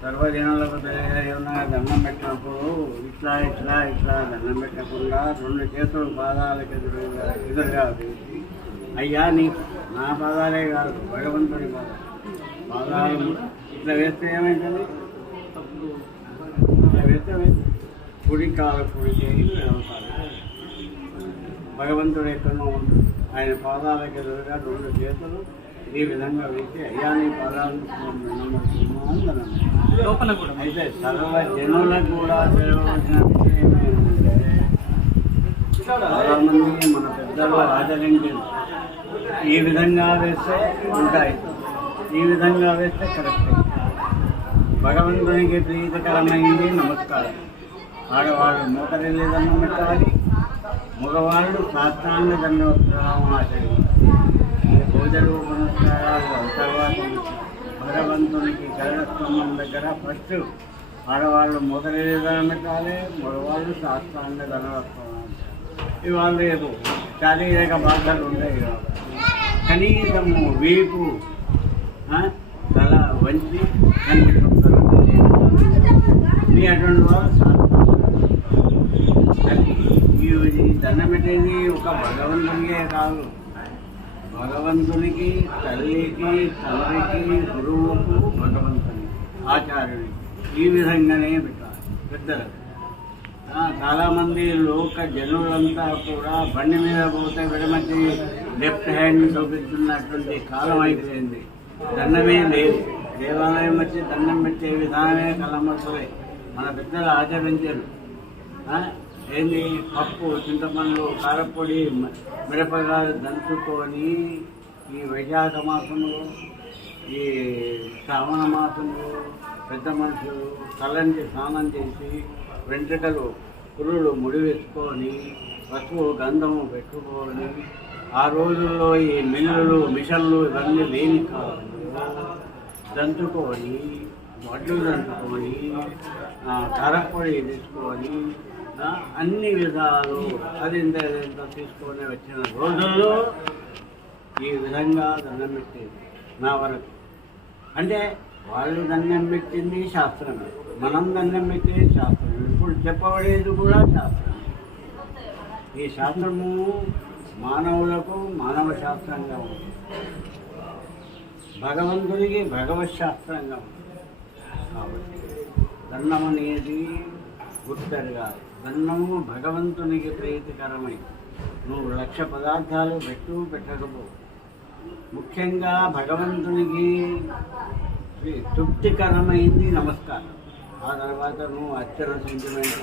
సర్వజనులకు ఏమన్నా దండం పెట్టినప్పుడు ఇట్లా ఇట్లా ఇట్లా దండం పెట్టకుండా రెండు చేతులు పాదాలకు ఎదురుగా వేసి, అయ్యా నా పాదాలే కాదు భగవంతుడి పాదాలు ఇట్లా వేస్తే ఏమవుతుంది? ఇట్లా వేస్తే కుడి కాలు కుడి చేయి భగవంతుడు ఎక్కడో ఉంటుంది. ఆయన పాదాలకు ఎదురుగా రెండు చేతులు ఈ విధంగా వేసి, అయ్యా నీ పాదాలను లోపల కూడా అయితే సర్వ జనులకు కూడా తెలియవలసిన విషయం ఏంటంటే, చాలామంది మన పెద్దలు ఆచరించారు. ఈ విధంగా వేస్తే ఉంటాయి, ఈ విధంగా వేస్తే కరెక్ట్. భగవంతునికి ప్రీతికరమైంది నమస్కారం. ఆడవాళ్ళు మోకరిల్లి దండం పెట్టాలి, మగవాళ్ళు సాష్టాంగ దండోత్సవం ఆచరించాలి. పూజలు పునస్కారాలు తర్వాత భగవంతునికి గరుడస్తంభం దగ్గర ఫస్ట్ ఆడవాళ్ళు మోకరిల్లి దండం పెట్టాలి, మగవాళ్ళు సాష్టాంగ దండోత్సవం. ఇవాళ రేపు శారీరక బాధలు ఉంటాయి కాబట్టి కనీసము వీపు తల వంచి కనిపిస్తుంటారు. అటువంటి వాళ్ళు ఈ దండం పెట్టేది ఒక భగవంతునికే కాదు, భగవంతునికి, తల్లికి, తండ్రికి, గురువుకు, భగవంతునికి, ఆచార్యునికి ఈ విధంగానే పెట్టాలి పెద్దలకు. చాలామంది లోక జనులంతా కూడా బండి మీద పోతే విడమతి లెఫ్ట్ హ్యాండ్ చూపిస్తున్నటువంటి కాలం అయిపోయింది. దండమే లేదు. దేవాలయం వచ్చి దండం పెట్టే విధానమే కలమర్పులే. మన పెద్దలు ఆచరించారు. ఏంది పప్పు, చింతపండు, కారపొడి, మిరపకాయలు దంచుకొని ఈ వైశాఖ మాసంలో, ఈ శ్రావణ మాసంలో పెద్ద మనుషులు తలంటి స్నానం చేసి వెంట్రుకలు పురులు ముడి వేసుకొని పసుపు గంధము పెట్టుకొని, ఆ రోజుల్లో ఈ మిల్లులు మిషన్లు ఇవన్నీ లేని కాలంలో దంచుకొని, వడ్లు దంచుకొని, కారపొడి తీసుకొని అన్ని విధాలు అది ఇంత తీసుకొని వచ్చిన రోజుల్లో ఈ విధంగా దండం పెట్టేది నా వరకు. అంటే వాళ్ళు దండం పెట్టింది శాస్త్రమే, మనం దండం పెట్టేది శాస్త్రం. ఇప్పుడు చెప్పబడేది కూడా శాస్త్రం. ఈ శాస్త్రము మానవులకు మానవ శాస్త్రంగా ఉంది, భగవంతునికి భగవత్ శాస్త్రంగా ఉంది. కాబట్టి దండం అనేది గుర్తెరగాలి. దండము భగవంతునికి ప్రీతికరమై నువ్వు 1,00,000 పదార్థాలు పెట్టకపో, ముఖ్యంగా భగవంతునికి తృప్తికరమైంది నమస్కారం. ఆ తర్వాత నువ్వు అచ్చర సెంటిమెంట్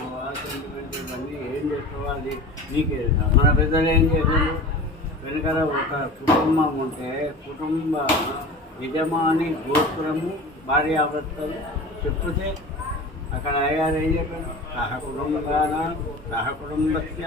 ఇవన్నీ ఏం చేసుకోవాలి నీకే. మన పెద్దలు ఏం చేశారు? వెనకాల ఒక కుటుంబం ఉంటే కుటుంబ యజమాని గోపురము భార్యాభర్తలు చెప్తే అక్కడ అయ్యారు ఏం చెప్పారు? సహ కుటుంబస్య